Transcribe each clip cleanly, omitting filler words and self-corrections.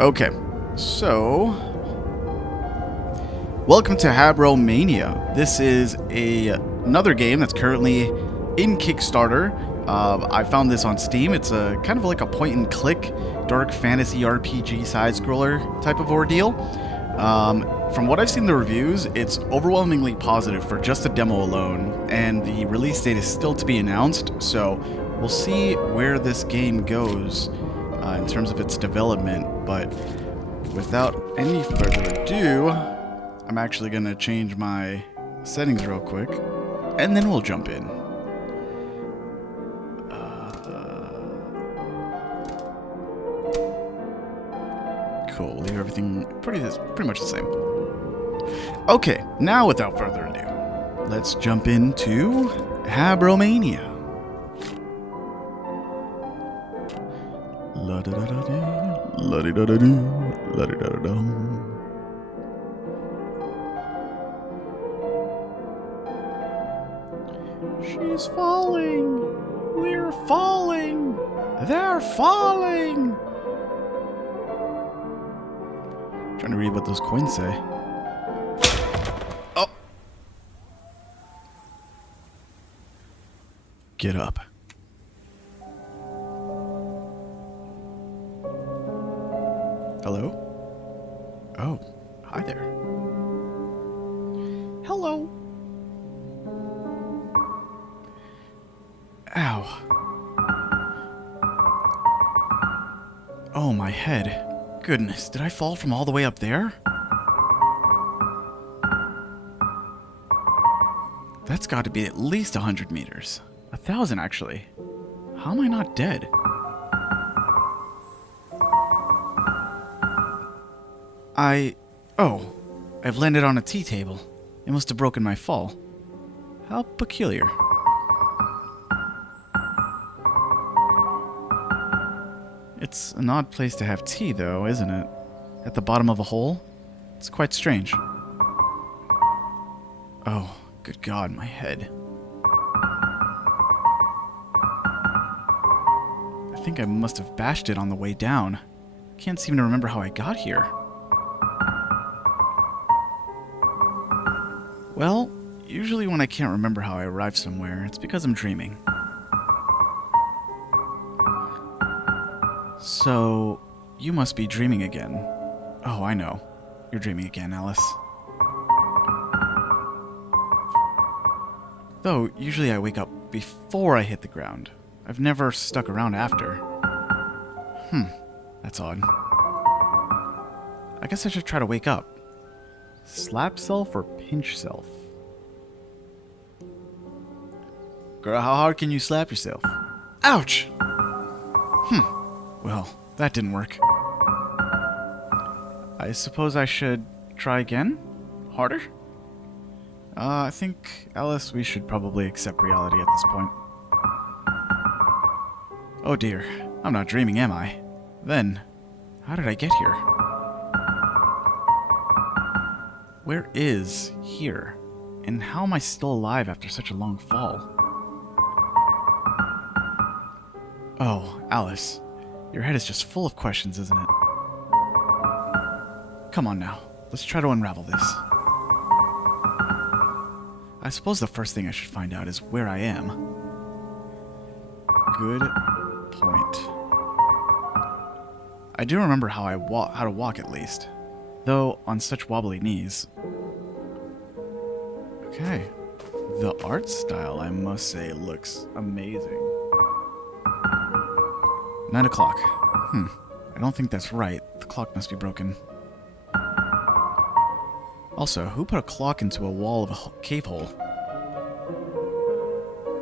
Okay, so welcome to Habromania. This is another game that's currently in Kickstarter. I found this on Steam. It's a kind of like a point-and-click dark fantasy RPG side-scroller type of ordeal. From what I've seen in the reviews, it's overwhelmingly positive for just the demo alone, and the release date is still to be announced, so we'll see where this game goes in terms of its development. But without any further ado, I'm actually going to change my settings real quick, and then we'll jump in. Cool, we'll leave everything pretty much the same. Okay, now without further ado, let's jump into Habromania. La-da-da-da-dee, la-di-da-da-doo, la-di-da-da-dum. She's falling! We're falling! They're falling! Trying to read what those coins say. Oh! Get up. Hello? Oh, hi there. Hello. Ow. Oh, my head. Goodness, did I fall from all the way up there? That's got to be at least 100 meters. 1,000, actually. How am I not dead? Oh, I've landed on a tea table. It must have broken my fall. How peculiar. It's an odd place to have tea, though, isn't it? At the bottom of a hole? It's quite strange. Oh, good God, my head. I think I must have bashed it on the way down. Can't seem to remember how I got here. Well, usually when I can't remember how I arrived somewhere, it's because I'm dreaming. So, you must be dreaming again. Oh, I know. You're dreaming again, Alice. Though, usually I wake up before I hit the ground. I've never stuck around after. That's odd. I guess I should try to wake up. Slap self or pinch self? Girl, how hard can you slap yourself? Ouch! Well, that didn't work. I suppose I should try again? Harder? I think, Alice, we should probably accept reality at this point. Oh dear, I'm not dreaming, am I? Then, how did I get here? Where is here? And how am I still alive after such a long fall? Oh, Alice. Your head is just full of questions, isn't it? Come on now, let's try to unravel this. I suppose the first thing I should find out is where I am. Good point. I do remember how to walk at least, though on such wobbly knees. Okay, the art style, I must say, looks amazing. 9 o'clock. I don't think that's right. The clock must be broken. Also, who put a clock into a wall of a cave hole?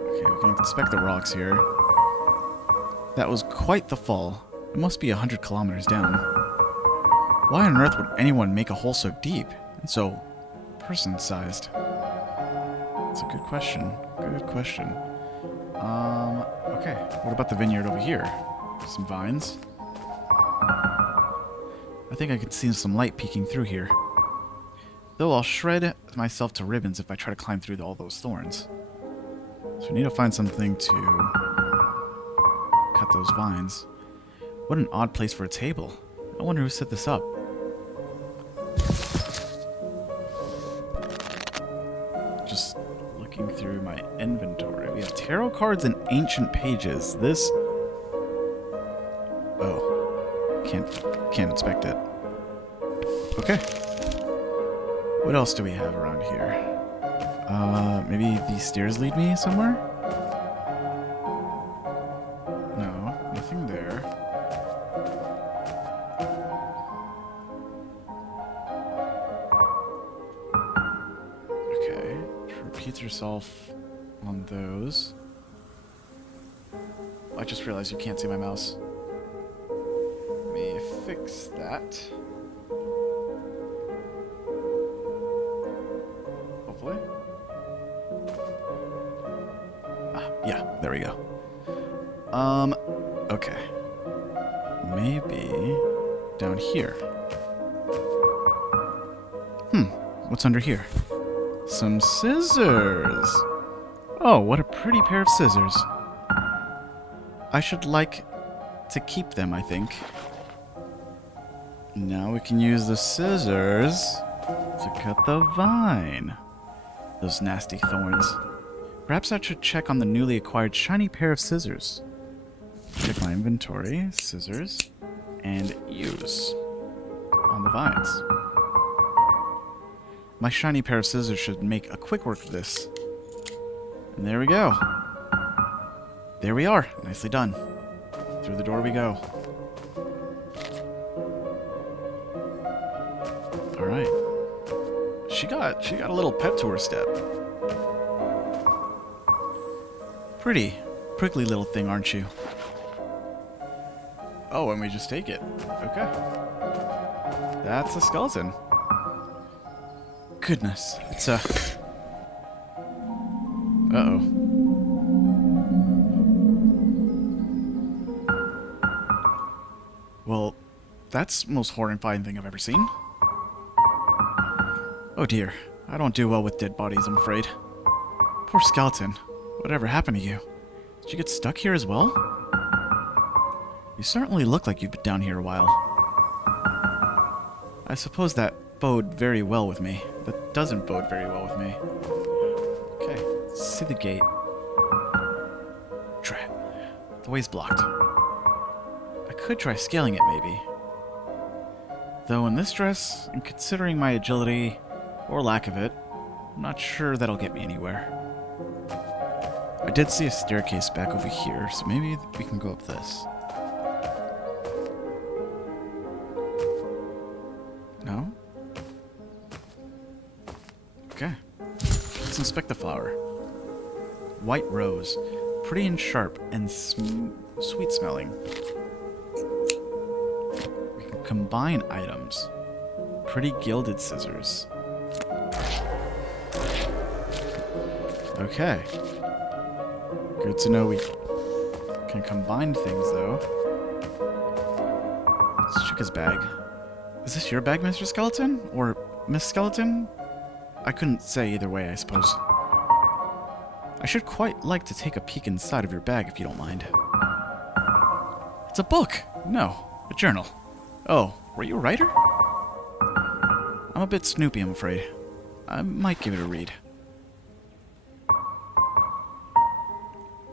Okay, we can inspect the rocks here. That was quite the fall. It must be 100 kilometers down. Why on earth would anyone make a hole so deep and so person-sized? That's a good question. Good question. Okay, what about the vineyard over here? Some vines. I think I can see some light peeking through here. Though I'll shred myself to ribbons if I try to climb through all those thorns. So we need to find something to cut those vines. What an odd place for a table. I wonder who set this up. Just looking through my inventory. We have tarot cards and ancient pages. This... Oh. Can't inspect it. Okay. What else do we have around here? Maybe these stairs lead me somewhere? No, nothing there. Okay, repeat yourself on those. I just realized you can't see my mouse. Let me fix that. Hopefully. Yeah, there we go. Okay. Maybe down here. What's under here? Some scissors. Oh, what a pretty pair of scissors. I should like to keep them, I think. Now we can use the scissors to cut the vine. Those nasty thorns. Perhaps I should check on the newly acquired shiny pair of scissors. Check my inventory, scissors, and use on the vines. My shiny pair of scissors should make a quick work of this. And there we go. There we are. Nicely done. Through the door we go. Alright. She got a little pep to her step. Pretty prickly little thing, aren't you? Oh, and we just take it. Okay. That's a skeleton. Goodness. It's a... Uh-oh. Well, that's the most horrifying thing I've ever seen. Oh dear. I don't do well with dead bodies, I'm afraid. Poor skeleton. Whatever happened to you? Did you get stuck here as well? You certainly look like you've been down here a while. I suppose that bode very well with me. That doesn't bode very well with me. Okay, let's see the gate. Drat. The way's blocked. I could try scaling it, maybe. Though in this dress, and considering my agility, or lack of it, I'm not sure that'll get me anywhere. I did see a staircase back over here, so maybe we can go up this. No? Okay. Let's inspect the flower. White rose. Pretty and sharp and sweet smelling. We can combine items. Pretty gilded scissors. Okay. Good to know we can combine things, though. Let's check his bag. Is this your bag, Mr. Skeleton? Or Miss Skeleton? I couldn't say either way, I suppose. I should quite like to take a peek inside of your bag, if you don't mind. It's a book! No, a journal. Oh, were you a writer? I'm a bit snoopy, I'm afraid. I might give it a read.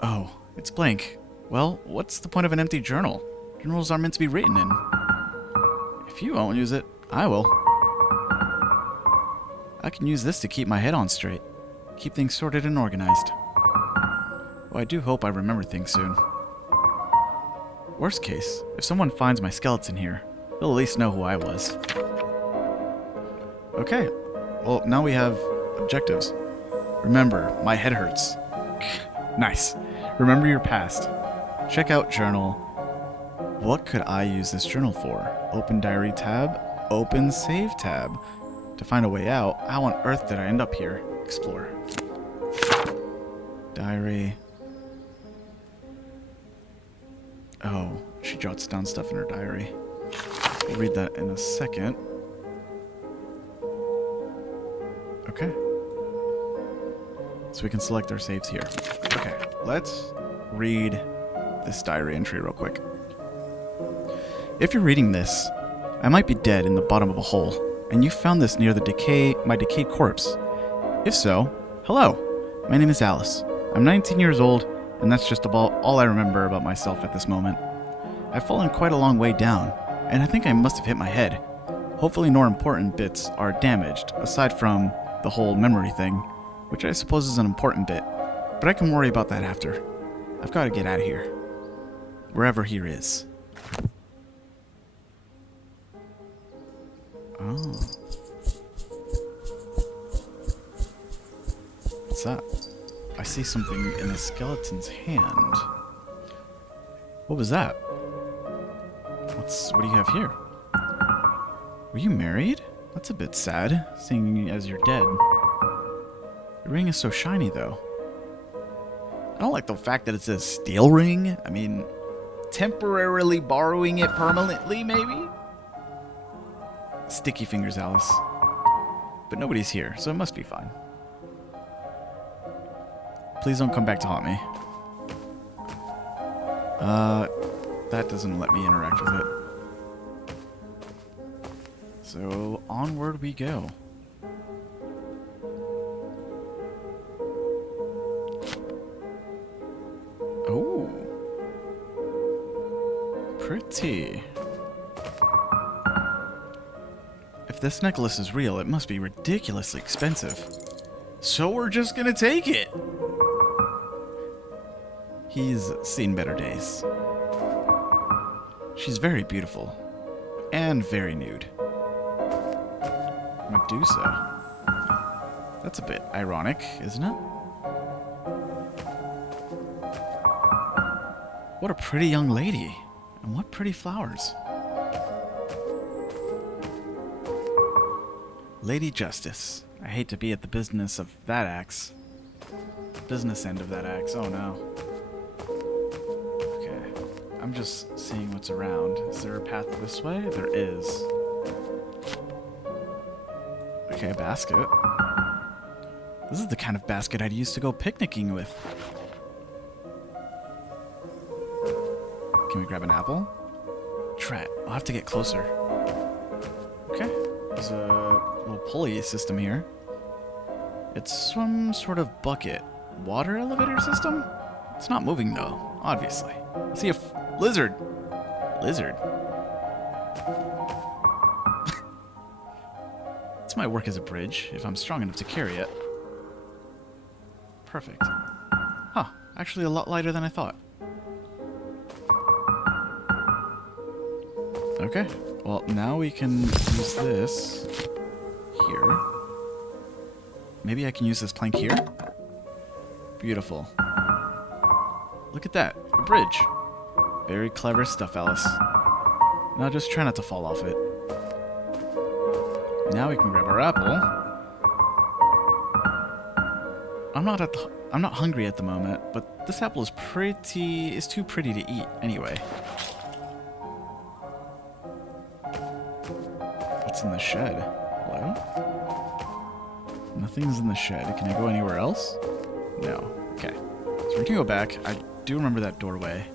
Oh, it's blank. Well, what's the point of an empty journal? Journals aren't meant to be written in. If you won't use it, I will. I can use this to keep my head on straight. Keep things sorted and organized. Well, I do hope I remember things soon. Worst case, if someone finds my skeleton here, they'll at least know who I was. Okay, well, now we have objectives. Remember, my head hurts. Nice. Remember your past. Check out journal. What could I use this journal for? Open diary tab. Open save tab. To find a way out, how on earth did I end up here? Explore. Diary. Oh, she jots down stuff in her diary. We'll read that in a second. Okay. So we can select our saves here. Okay, let's read this diary entry real quick. If you're reading this, I might be dead in the bottom of a hole, and you found this near my decayed corpse. If so, hello. My name is Alice. I'm 19 years old, and that's just about all I remember about myself at this moment. I've fallen quite a long way down, and I think I must have hit my head. Hopefully no important bits are damaged, aside from the whole memory thing, which I suppose is an important bit, but I can worry about that after. I've got to get out of here. Wherever here is. Oh. What's that? I see something in the skeleton's hand. What was that? What do you have here? Were you married? That's a bit sad, seeing as you're dead. The ring is so shiny, though. I don't like the fact that it's a steel ring. I mean, temporarily borrowing it permanently, maybe? Sticky fingers, Alice. But nobody's here, so it must be fine. Please don't come back to haunt me. That doesn't let me interact with it. So, onward we go. Oh. Pretty. If this necklace is real, it must be ridiculously expensive. So we're just gonna take it. He's seen better days. She's very beautiful. And very nude. Medusa. That's a bit ironic, isn't it? What a pretty young lady. And what pretty flowers. Lady Justice. I hate to be at the business of that axe. Business end of that axe. Oh no. Okay. I'm just seeing what's around. Is there a path this way? There is. Okay, a basket. This is the kind of basket I'd use to go picnicking with. Can we grab an apple? Try it. I'll have to get closer. Okay. There's a little pulley system here. It's some sort of bucket. Water elevator system? It's not moving though, obviously. I see a lizard. Lizard. This might work as a bridge if I'm strong enough to carry it. Perfect. Huh, actually a lot lighter than I thought. Okay, well now we can use this here. Maybe I can use this plank here? Beautiful. Look at that, a bridge. Very clever stuff, Alice. Now just try not to fall off it. Now we can grab our apple. I'm not hungry at the moment, but this apple is too pretty to eat anyway. What's in the shed? Hello? Nothing's in the shed. Can I go anywhere else? No. Okay. So we're gonna go back. I do remember that doorway.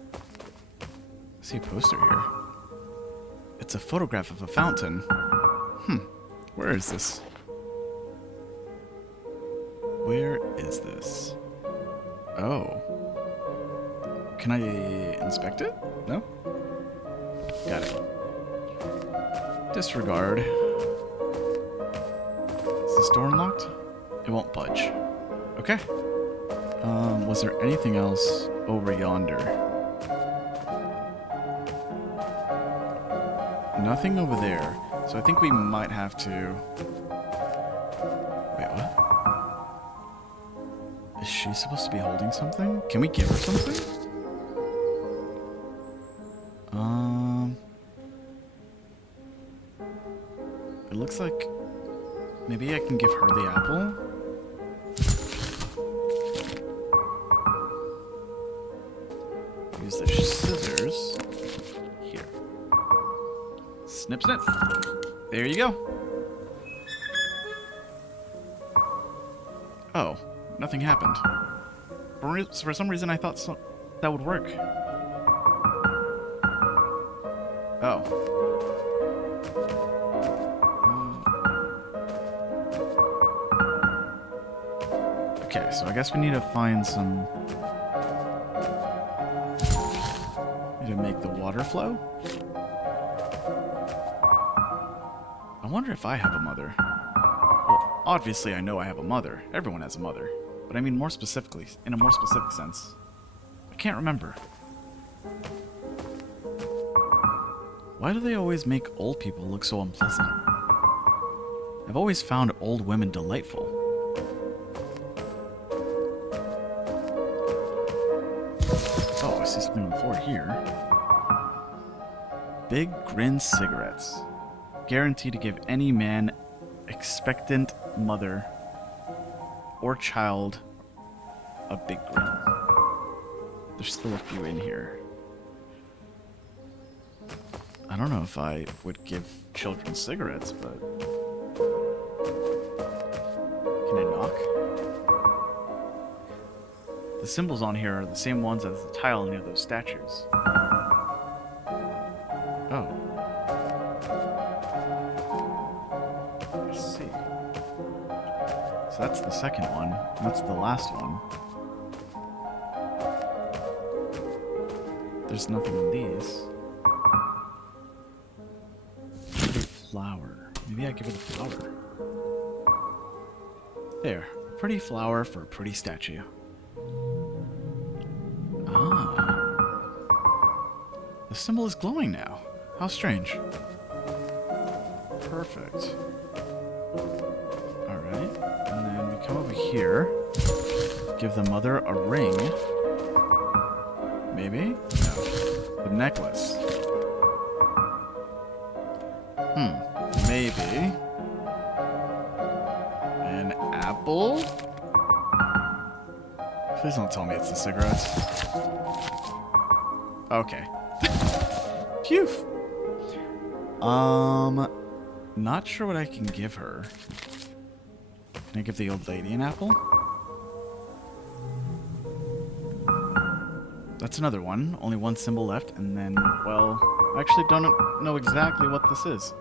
I see a poster here. It's a photograph of a fountain. Where is this? Where is this? Oh. Can I inspect it? No? Got it. Disregard. Is this door unlocked? It won't budge. Okay. Was there anything else over yonder? Nothing over there. So I think we might have to... Wait, what? Is she supposed to be holding something? Can we give her something? It looks like maybe I can give her the apple. Use the scissors. Here. Snip, snip. There you go. Oh, nothing happened. For some reason I thought that would work. Oh. Okay, so I guess we need to find some... Need to make the water flow? I wonder if I have a mother. Well, obviously I know I have a mother. Everyone has a mother. But I mean more specifically, in a more specific sense. I can't remember. Why do they always make old people look so unpleasant? I've always found old women delightful. Oh, I see something on the floor here. Big Grin cigarettes. Guaranteed to give any man, expectant mother, or child a big grin. There's still a few in here. I don't know if I would give children cigarettes, but... Can I knock? The symbols on here are the same ones as the tile near those statues. Oh. I see. So that's the second one. That's the last one. There's nothing in these. Flower. Maybe I give it a flower. There. A pretty flower for a pretty statue. Ah. The symbol is glowing now. How strange. Perfect. Alright. And then we come over here. Give the mother a ring. Maybe? No. The necklace. Maybe. An apple? Please don't tell me it's the cigarettes. Okay. Phew. Not sure what I can give her. Can I give the old lady an apple? That's another one. Only one symbol left, and then, well, I actually don't know exactly what this is.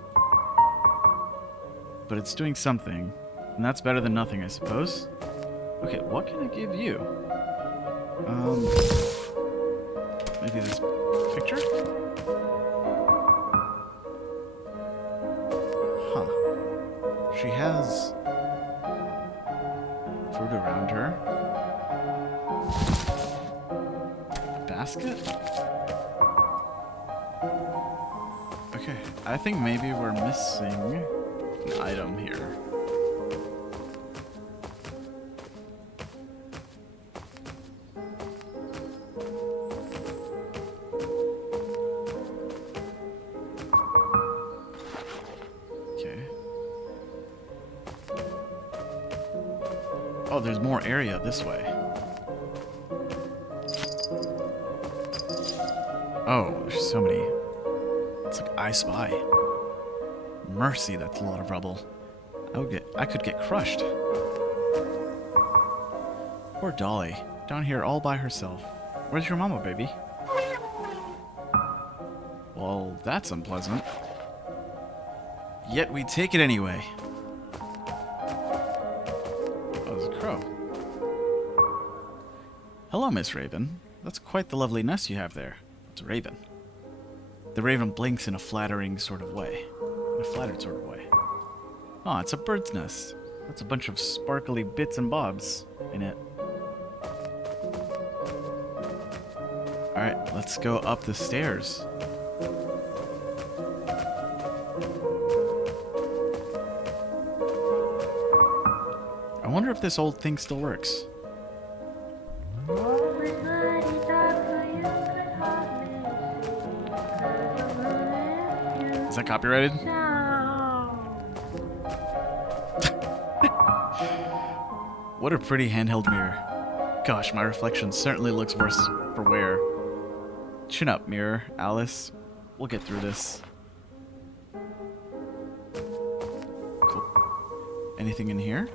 But it's doing something, and that's better than nothing, I suppose. Okay, what can I give you? Maybe this picture? Huh. She has fruit around her. A basket? Okay, I think maybe we're missing an item here. Okay. Oh, there's more area this way. Oh, there's so many. It's like I Spy. Mercy, that's a lot of rubble. I could get crushed. Poor Dolly, down here all by herself. Where's your mama, baby? Well, that's unpleasant. Yet we take it anyway. Oh, there's a crow. Hello, Miss Raven. That's quite the lovely nest you have there. It's a raven. The raven blinks in a flattering sort of way. In a flattered sort of way. Oh, it's a bird's nest. That's a bunch of sparkly bits and bobs in it. Alright, let's go up the stairs. I wonder if this old thing still works. Is that copyrighted? What a pretty handheld mirror. Gosh, my reflection certainly looks worse for wear. Chin up, mirror, Alice. We'll get through this. Cool. Anything in here?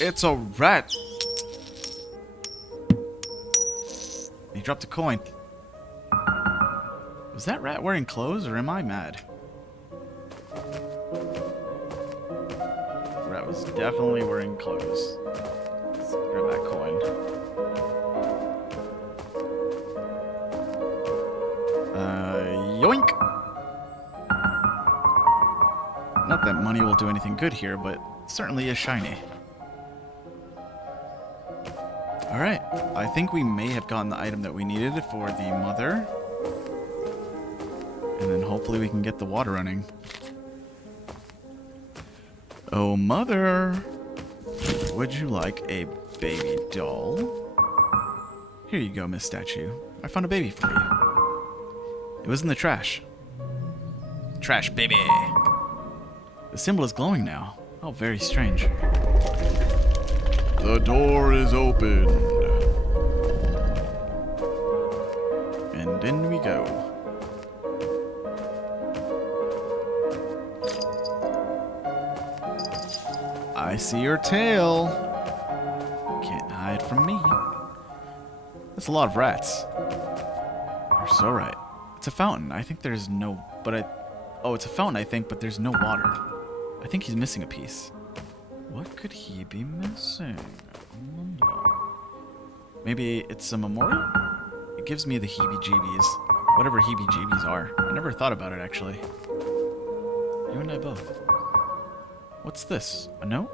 It's a rat! He dropped a coin. Was that rat wearing clothes, or am I mad? Rat was definitely wearing clothes. Let's grab that coin. Yoink! Not that money will do anything good here, but it certainly is shiny. Alright, I think we may have gotten the item that we needed for the mother. And then hopefully we can get the water running. Oh, mother! Would you like a baby doll? Here you go, Miss Statue. I found a baby for you. It was in the trash. Trash, baby! The symbol is glowing now. Oh, very strange. The door is opened. And in we go. I see your tail. Can't hide from me. That's a lot of rats. You're so right. It's a fountain. I think there's no... Oh, it's a fountain, I think, but there's no water. I think he's missing a piece. What could he be missing? Maybe it's a memorial? It gives me the heebie-jeebies. Whatever heebie-jeebies are. I never thought about it, actually. You and I both. What's this? A note?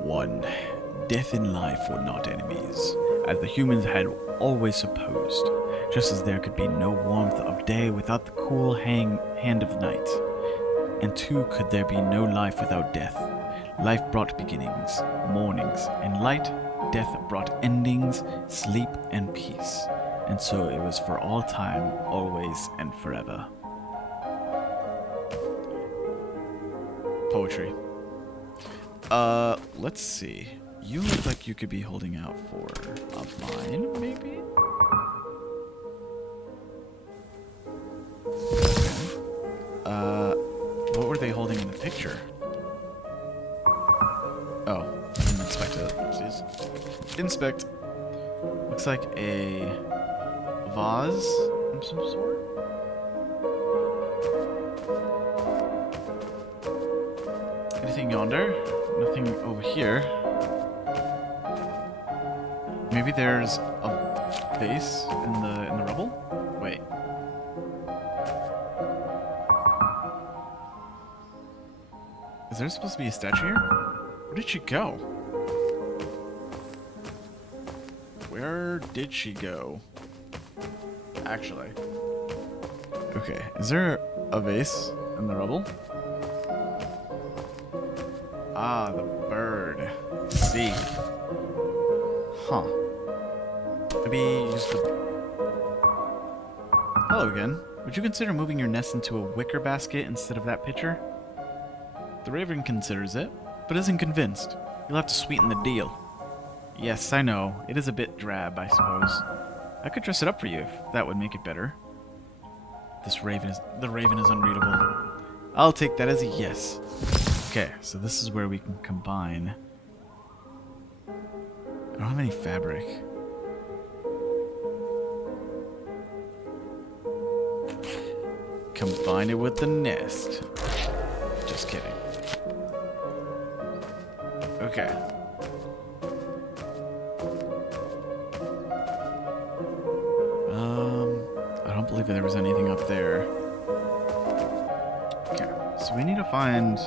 1. Death and life were not enemies, as the humans had always supposed, just as there could be no warmth of day without the cool hand of night. And 2, could there be no life without death? Life brought beginnings, mornings, and light. Death brought endings, sleep, and peace. And so it was for all time, always, and forever. Poetry. Let's see. You look like you could be holding out for a vine, maybe? What were they holding in the picture? Oh, didn't inspect it. Oopsies. Inspect. Looks like a vase of some sort. Anything yonder? Nothing over here. Maybe there's a vase in the rubble? Wait. Is there supposed to be a statue here? Where did she go? Where did she go? Actually. Okay, is there a vase in the rubble? Ah, the bird. See. Huh. Maybe use the... Hello again. Would you consider moving your nest into a wicker basket instead of that pitcher? The raven considers it, but isn't convinced. You'll have to sweeten the deal. Yes, I know. It is a bit drab, I suppose. I could dress it up for you if that would make it better. The raven is unreadable. I'll take that as a yes. Okay, so this is where we can combine. I don't have any fabric. Combine it with the nest. Just kidding. Okay. I don't believe there was anything up there. Okay, so we need to find...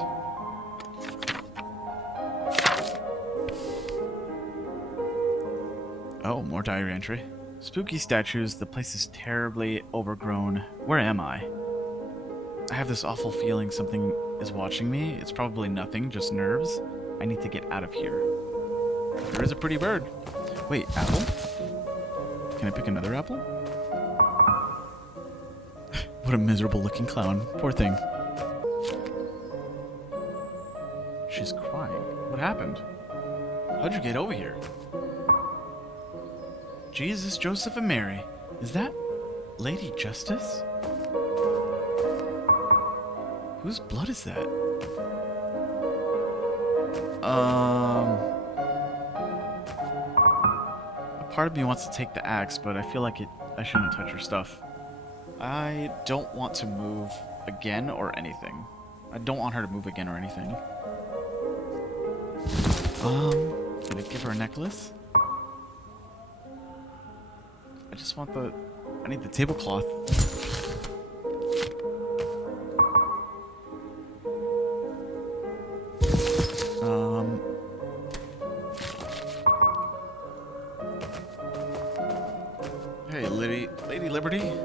Oh, more diary entry. Spooky statues, the place is terribly overgrown. Where am I? I have this awful feeling something is watching me. It's probably nothing, just nerves. I need to get out of here. There is a pretty bird. Wait, apple? Can I pick another apple? What a miserable looking clown. Poor thing. She's crying. What happened? How'd you get over here? Jesus, Joseph, and Mary. Is that Lady Justice? Whose blood is that? A Part of me wants to take the axe, but I feel like I shouldn't touch her stuff. I don't want to move again or anything. I don't want her to move again or anything. Can I give her a necklace? I just want I need the tablecloth. Hey, Lady Liberty. Give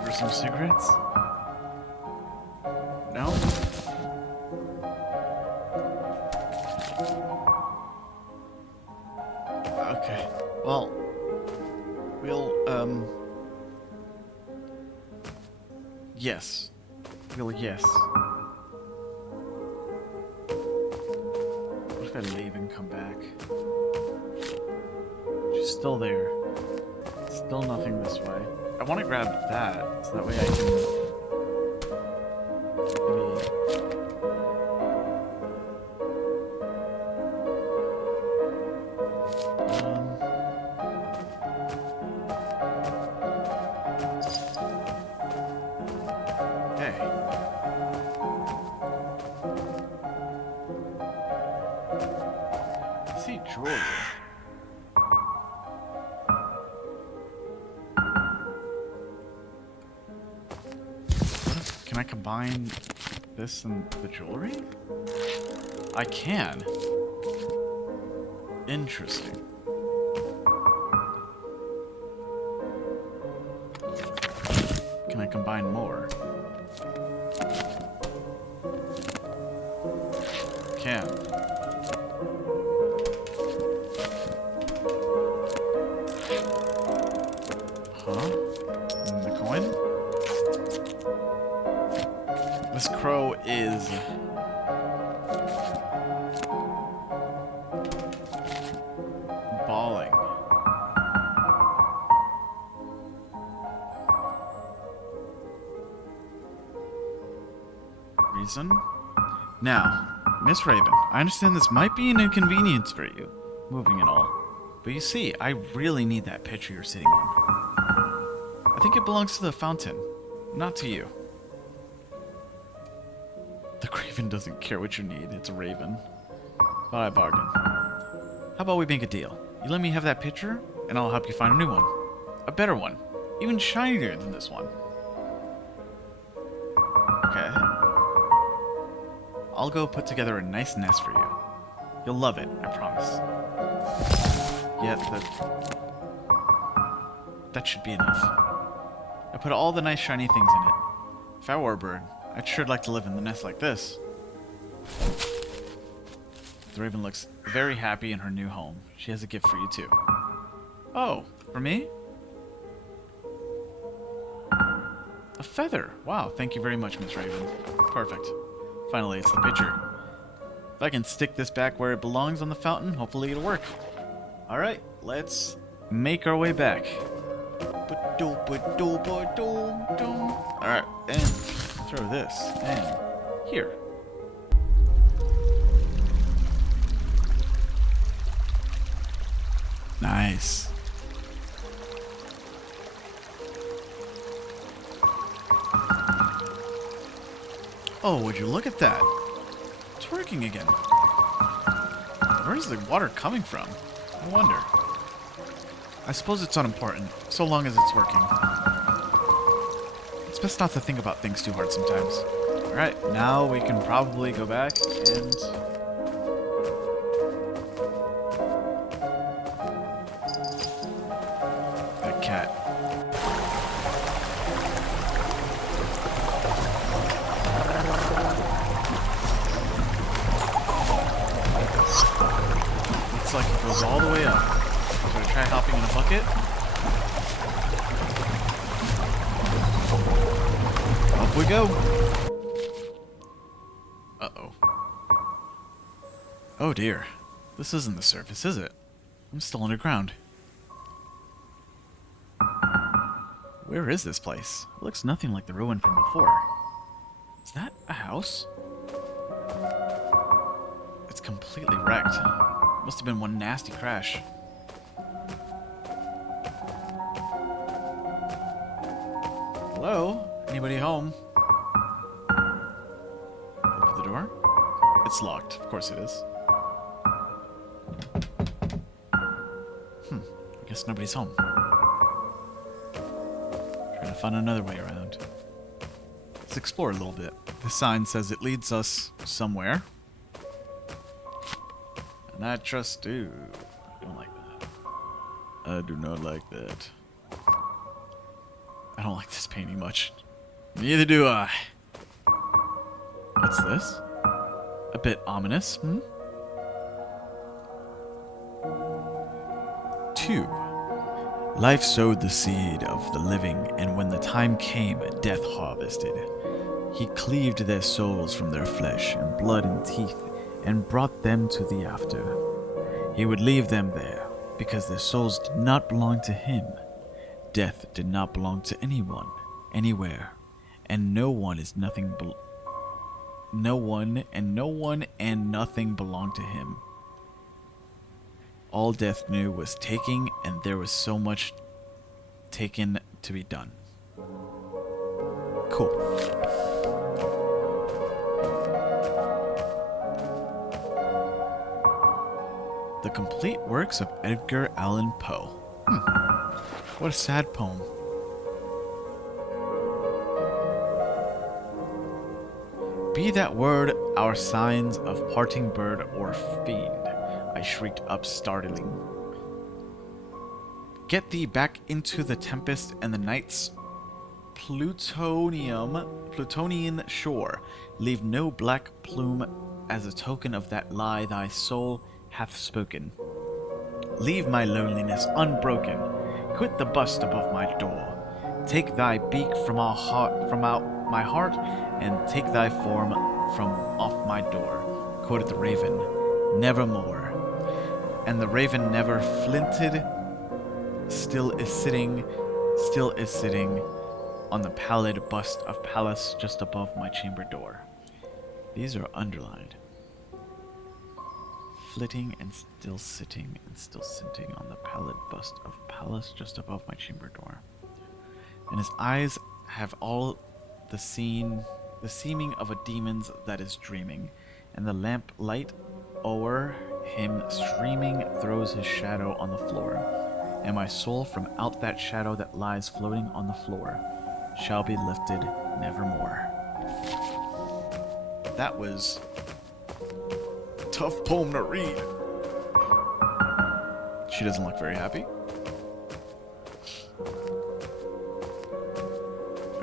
her some cigarettes. No? Okay. Well, yes. Yes. What if I leave and come back? She's still there. Still nothing this way. I want to grab that, so that way I can jewelry. Can I combine this and the jewelry? I can. Interesting. Can I combine more? Can. The coin? This crow is bawling. Reason? Now, Miss Raven, I understand this might be an inconvenience for you, moving and all. But you see, I really need that picture you're sitting on. I think it belongs to the fountain, not to you. The Raven doesn't care what you need, it's a raven. But I bargain. How about we make a deal? You let me have that picture, and I'll help you find a new one. A better one. Even shinier than this one. Okay. I'll go put together a nice nest for you. You'll love it, I promise. Yeah, that should be enough. I put all the nice shiny things in it. If I were a bird, I'd sure like to live in the nest like this. The raven looks very happy in her new home. She has a gift for you too. Oh, for me? A feather. Wow, thank you very much, Miss Raven. Perfect. Finally, it's the picture. If I can stick this back where it belongs on the fountain, hopefully it'll work. Alright, let's make our way back. Alright, and throw this in here. Nice. Oh, would you look at that? It's working again. Where's the water coming from? I wonder. I suppose it's unimportant, so long as it's working. It's best not to think about things too hard sometimes. Alright, now we can probably go back and... that cat. Looks like it goes all the way up. Should I try hopping in a bucket? Up we go. Uh-oh. Oh dear. This isn't the surface, is it? I'm still underground. Where is this place? It looks nothing like the ruin from before. Is that a house? completely wrecked. Must have been one nasty crash. Hello? Anybody home? Open the door. It's locked. Of course it is. I guess nobody's home. Trying to find another way around. Let's explore a little bit. The sign says it leads us somewhere. And I trust you. I don't like that. I do not like that. I don't like this painting much. Neither do I. What's this? A bit ominous, 2. Life sowed the seed of the living, and when the time came, death harvested. He cleaved their souls from their flesh and blood and teeth, and brought them to the after. He would leave them there, because their souls did not belong to him. Death did not belong to anyone, anywhere, and no one and nothing belonged to him. All death knew was taking, and there was so much taken to be done. Cool. The complete works of Edgar Allan Poe. What a sad poem. Be that word our signs of parting bird or fiend, I shrieked up startling. Get thee back into the tempest and the night's Plutonian shore. Leave no black plume as a token of that lie thy soul hath spoken. Leave my loneliness unbroken. Quit the bust above my door. Take thy beak from out my heart, and take thy form from off my door. Quoted the raven, nevermore. And the raven never flinted, still is sitting on the pallid bust of Pallas just above my chamber door. These are underlined. Flitting and still sitting on the pallid bust of Pallas just above my chamber door. And his eyes have all the seeming of a demon's that is dreaming, and the lamp light o'er him streaming throws his shadow on the floor. And my soul from out that shadow that lies floating on the floor shall be lifted nevermore. That was a tough poem to read. She doesn't look very happy.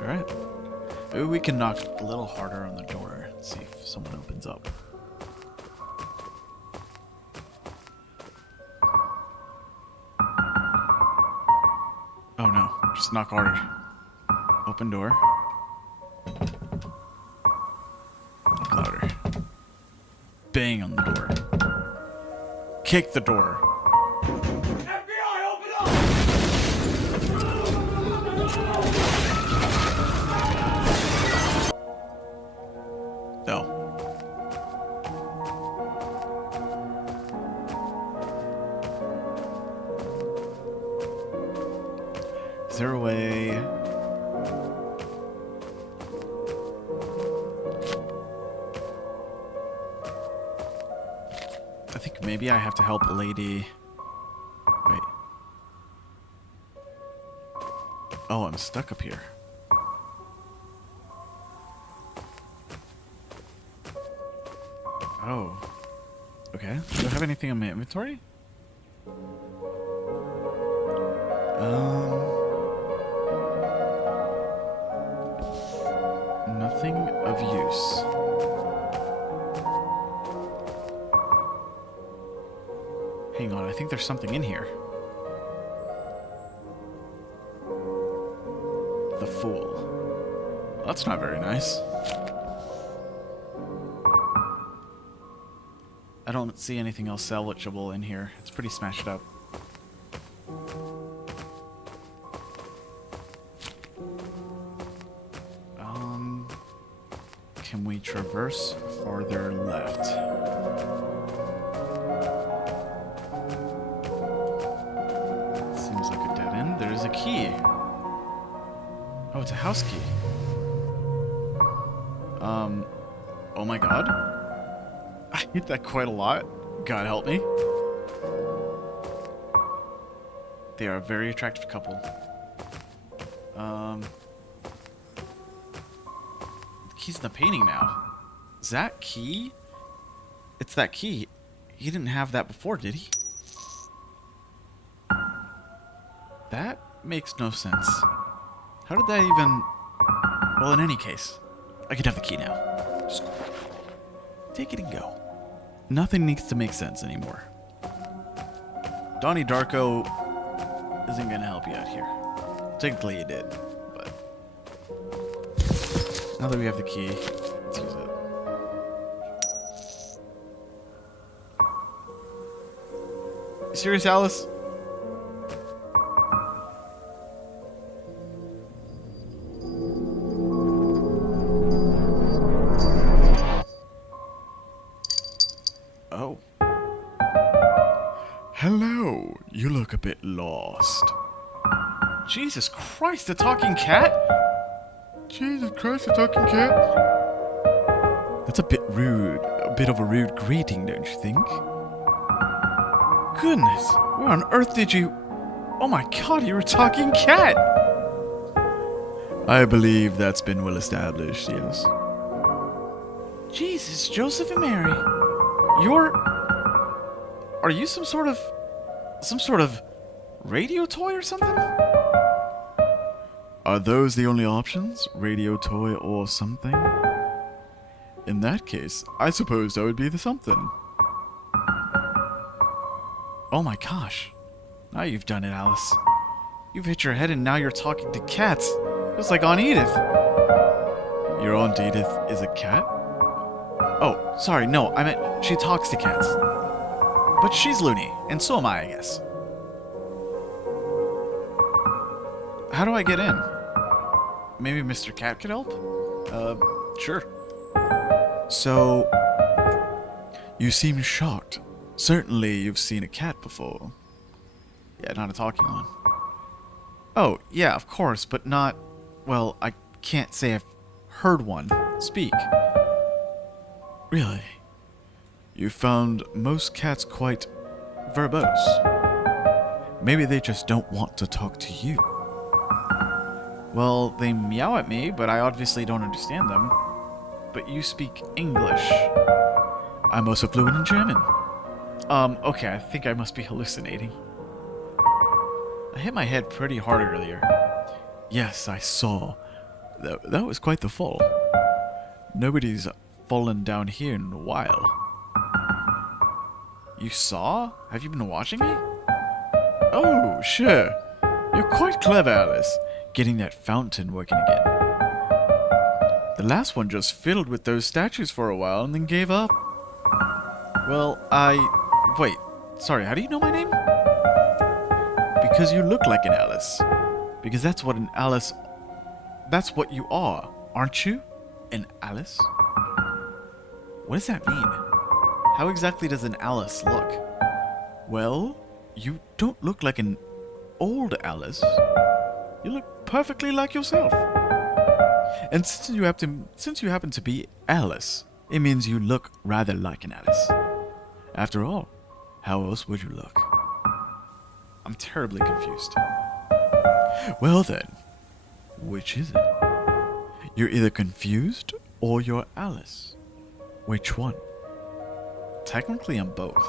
Alright. Maybe we can knock a little harder on the door and see if someone opens up. Oh no, just knock harder. Open door. Knock louder. Bang on the door. Kick the door. FBI, open up! No. Is there a way? I think maybe I have to help Lady. Wait. Oh, I'm stuck up here. Oh. Okay. Do I have anything in my inventory? Nothing of use. Hang on, I think there's something in here. The Fool. Well, that's not very nice. I don't see anything else salvageable in here. It's pretty smashed up. Can we traverse farther left? key? Oh, it's a house key. Oh my god. I hit that quite a lot. God help me. They are a very attractive couple. The key's in the painting now. Is that key? It's that key. He didn't have that before, did he? That makes no sense. How did that even... Well, in any case, I can have the key now. Just take it and go. Nothing needs to make sense anymore. Donnie Darko isn't going to help you out here. Technically he did, but... Now that we have the key, let's use it. You serious, Alice? Oh. Hello. You look a bit lost. Jesus Christ, a talking cat? Jesus Christ, a talking cat? That's a bit rude. A bit of a rude greeting, don't you think? Goodness, where on earth did you... Oh my god, you're a talking cat! I believe that's been well established, yes. Jesus, Joseph and Mary. You're... Are you some sort of radio toy or something? Are those the only options? Radio toy or something? In that case, I suppose I would be the something. Oh my gosh. Now you've done it, Alice. You've hit your head and now you're talking to cats. Just like Aunt Edith. Your Aunt Edith is a cat? Oh, sorry, no, I meant she talks to cats. But she's loony, and so am I guess. How do I get in? Maybe Mr. Cat could help? Sure. So, you seem shocked. Certainly you've seen a cat before. Yeah, not a talking one. Oh, yeah, of course, but not... Well, I can't say I've heard one speak. Really? You found most cats quite verbose. Maybe they just don't want to talk to you. Well, they meow at me, but I obviously don't understand them. But you speak English. I'm also fluent in German. Okay, I think I must be hallucinating. I hit my head pretty hard earlier. Yes, I saw. That was quite the fall. Nobody's fallen down here in a while. You saw? Have you been watching me? Oh, sure. You're quite clever, Alice. Getting that fountain working again. The last one just fiddled with those statues for a while and then gave up. Well, Wait, sorry, how do you know my name? Because you look like an Alice. Because that's what an Alice... That's what you are, aren't you? An Alice? What does that mean? How exactly does an Alice look? Well, you don't look like an old Alice. You look perfectly like yourself. And since you happen to be Alice, it means you look rather like an Alice. After all, how else would you look? I'm terribly confused. Well then, which is it? You're either confused or you're Alice. Which one? Technically, I'm both.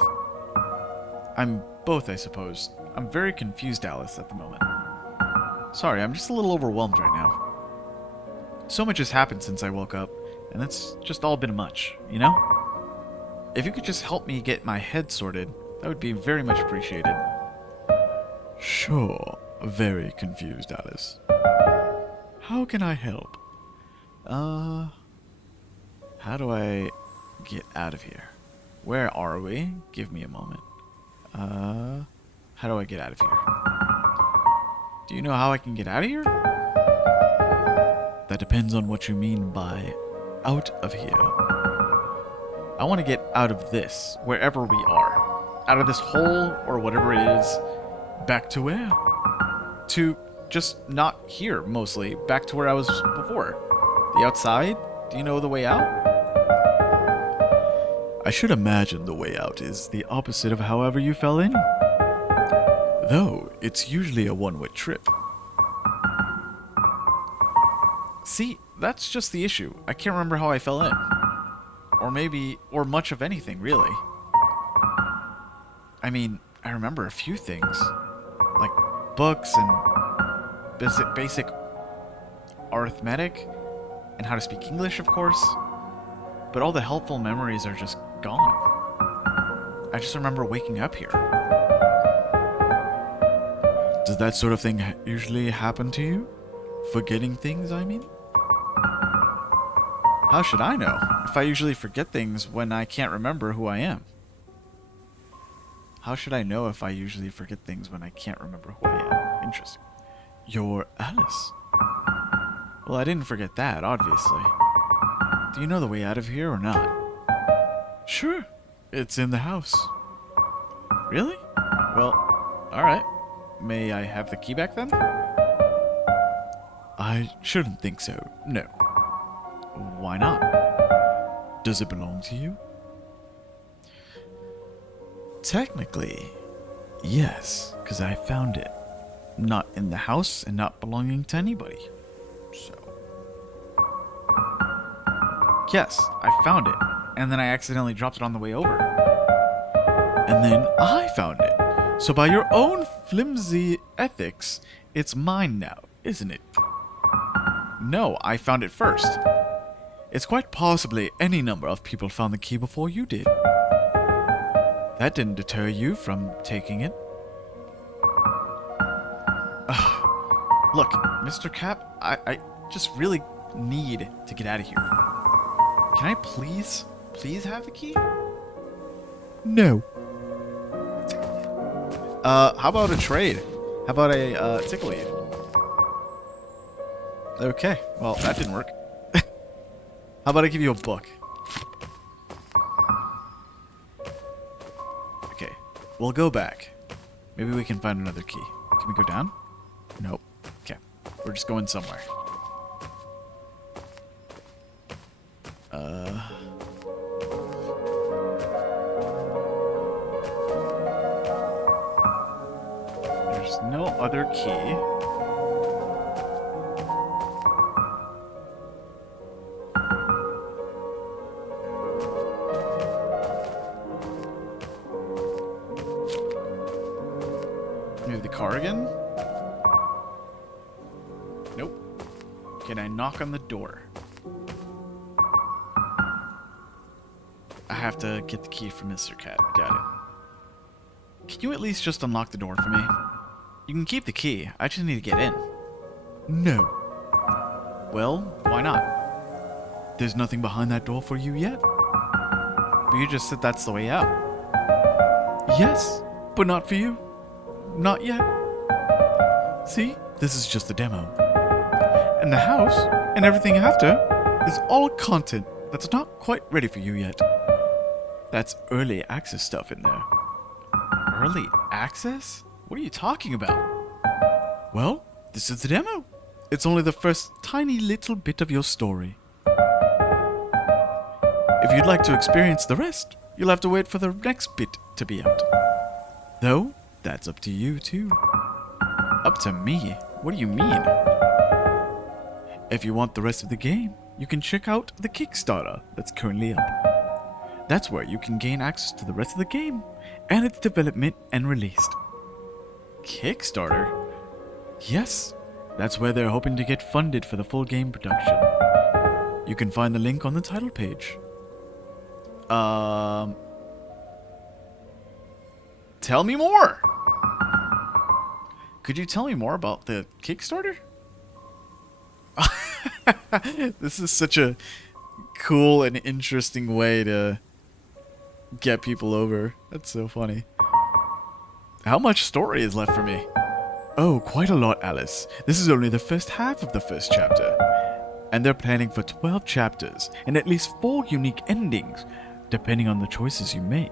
I'm both, I suppose. I'm very confused, Alice, at the moment. Sorry, I'm just a little overwhelmed right now. So much has happened since I woke up, and it's just all been much, you know? If you could just help me get my head sorted, that would be very much appreciated. Sure, very confused, Alice. How can I help? How do I get out of here? Where are we? Give me a moment. How do I get out of here? Do you know how I can get out of here? That depends on what you mean by out of here. I want to get out of this, wherever we are. Out of this hole, or whatever it is. Back to where? To Just not here, mostly. Back to where I was before. The outside? Do you know the way out? I should imagine the way out is the opposite of however you fell in. Though, it's usually a one-way trip. See, that's just the issue. I can't remember how I fell in. Or much of anything, really. I mean, I remember a few things. Like books and basic arithmetic, and how to speak English, of course. But all the helpful memories are just gone. I just remember waking up here. Does that sort of thing usually happen to you? Forgetting things, I mean? How should I know if I usually forget things when I can't remember who I am? How should I know if I usually forget things when I can't remember who I am? Interesting. You're Alice. Well, I didn't forget that, obviously. Do you know the way out of here or not? Sure. It's in the house. Really? Well, alright. May I have the key back then? I shouldn't think so, no. Why not? Does it belong to you? Technically, yes, because I found it. Not in the house and not belonging to anybody. So. Yes, I found it. And then I accidentally dropped it on the way over. And then I found it. So by your own flimsy ethics, it's mine now, isn't it? No, I found it first. It's quite possibly any number of people found the key before you did. That didn't deter you from taking it. Look, Mr. Cap, I just really need to get out of here. Can I please have the key? No. How about a trade? How about a tickle lead? Okay, well, that didn't work. How about I give you a book? Okay, we'll go back. Maybe we can find another key. Can we go down? Nope. Okay, we're just going somewhere. There's no other key. Maybe the car again? Nope. Can I knock on the door? I have to get the key from Mr. Cat. Got it. Can you at least just unlock the door for me? You can keep the key. I just need to get in. No. Well, why not? There's nothing behind that door for you yet? But you just said that's the way out. Yes, but not for you. Not yet. See, this is just a demo. And the house, and everything after, is all content that's not quite ready for you yet. That's early access stuff in there. Early access? What are you talking about? Well, this is the demo. It's only the first tiny little bit of your story. If you'd like to experience the rest, you'll have to wait for the next bit to be out. Though, that's up to you, too. Up to me? What do you mean? If you want the rest of the game, you can check out the Kickstarter that's currently up. That's where you can gain access to the rest of the game and its development and release. Kickstarter? Yes, that's where they're hoping to get funded for the full game production. You can find the link on the title page. Tell me more! Could you tell me more about the Kickstarter? This is such a cool and interesting way to get people over. That's so funny. How much story is left for me? Oh, quite a lot, Alice. This is only the first half of the first chapter. And they're planning for 12 chapters and at least 4 unique endings, depending on the choices you make.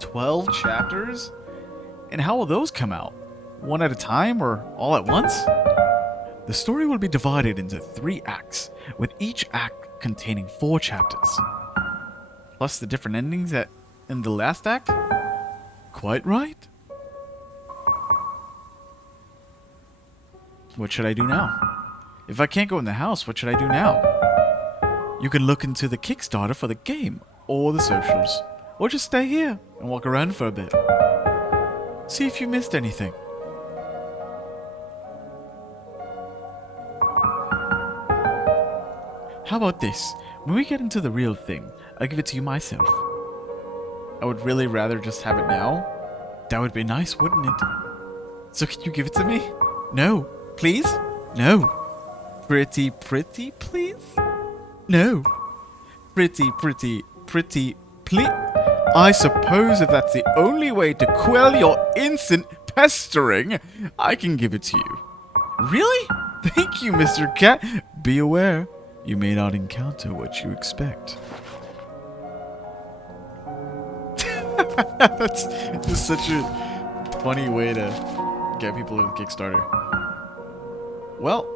12 chapters? And how will those come out? one at a time or all at once? The story will be divided into 3 acts, with each act containing 4 chapters. Plus the different endings in the last act? Quite right. What should I do now? If I can't go in the house, what should I do now? You can look into the Kickstarter for the game, or the socials, or just stay here and walk around for a bit. See if you missed anything. How about this? When we get into the real thing, I'll give it to you myself. I would really rather just have it now. That would be nice, wouldn't it? So can you give it to me? No. Please? No. Pretty, please? No. Pretty, please? I suppose if that's the only way to quell your instant pestering, I can give it to you. Really? Thank you, Mr. Cat. Be aware, you may not encounter what you expect. That's just such a funny way to get people with Kickstarter. Well,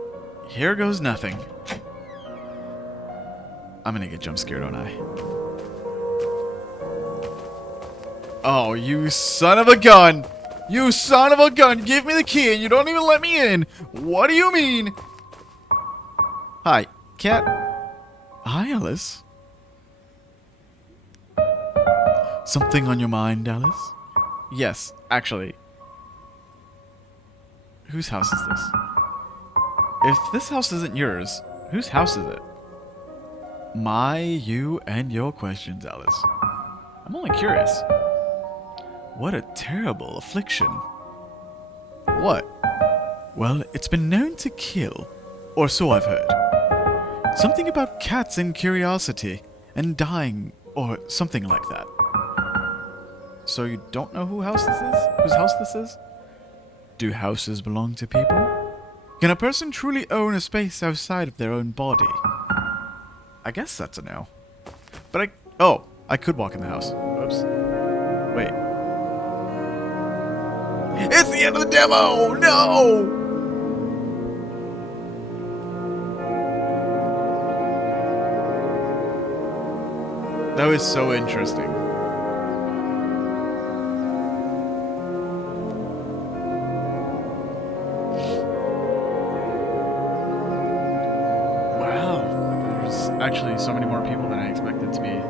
here goes nothing. I'm gonna get jump scared, don't I? Oh, you son of a gun! You son of a gun! Give me the key and you don't even let me in! What do you mean? Hi, cat. Hi, Alice. Something on your mind, Alice? Yes, actually. Whose house is this? If this house isn't yours, whose house is it? My, you, and your questions, Alice. I'm only curious. What a terrible affliction. What? Well, it's been known to kill, or so I've heard. Something about cats and curiosity, and dying, or something like that. So you don't know whose house this is? Do houses belong to people? Can a person truly own a space outside of their own body? I guess that's a no. But I could walk in the house. Oops. Wait. It's the end of the demo! No! That was so interesting. Actually, so many more people than I expected to be.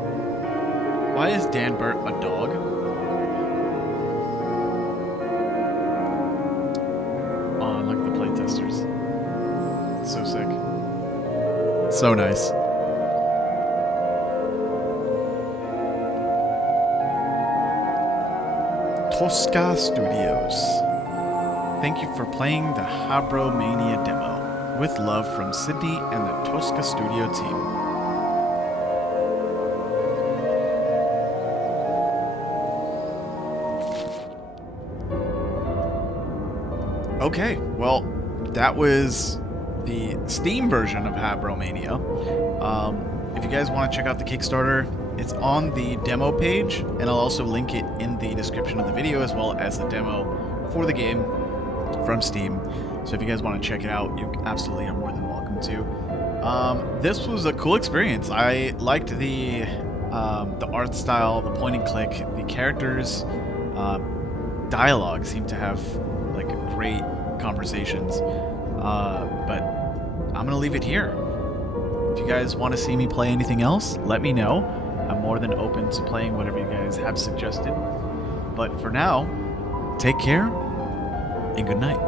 Why is Dan Burt a dog? Oh, look at the playtesters. It's so sick. So nice. Tosca Studios. Thank you for playing the Habromania demo. With love from Sydney and the Tosca Studio team. Okay, well, that was the Steam version of Habromania. If you guys want to check out the Kickstarter, it's on the demo page, and I'll also link it in the description of the video, as well as the demo for the game from Steam. So if you guys want to check it out, you absolutely are more than welcome to. This was a cool experience. I liked the art style, the point and click, the characters, dialogue seemed to have like great conversations. But I'm gonna leave it here. If you guys want to see me play anything else, let me know. I'm more than open to playing whatever you guys have suggested. But for now, take care and good night.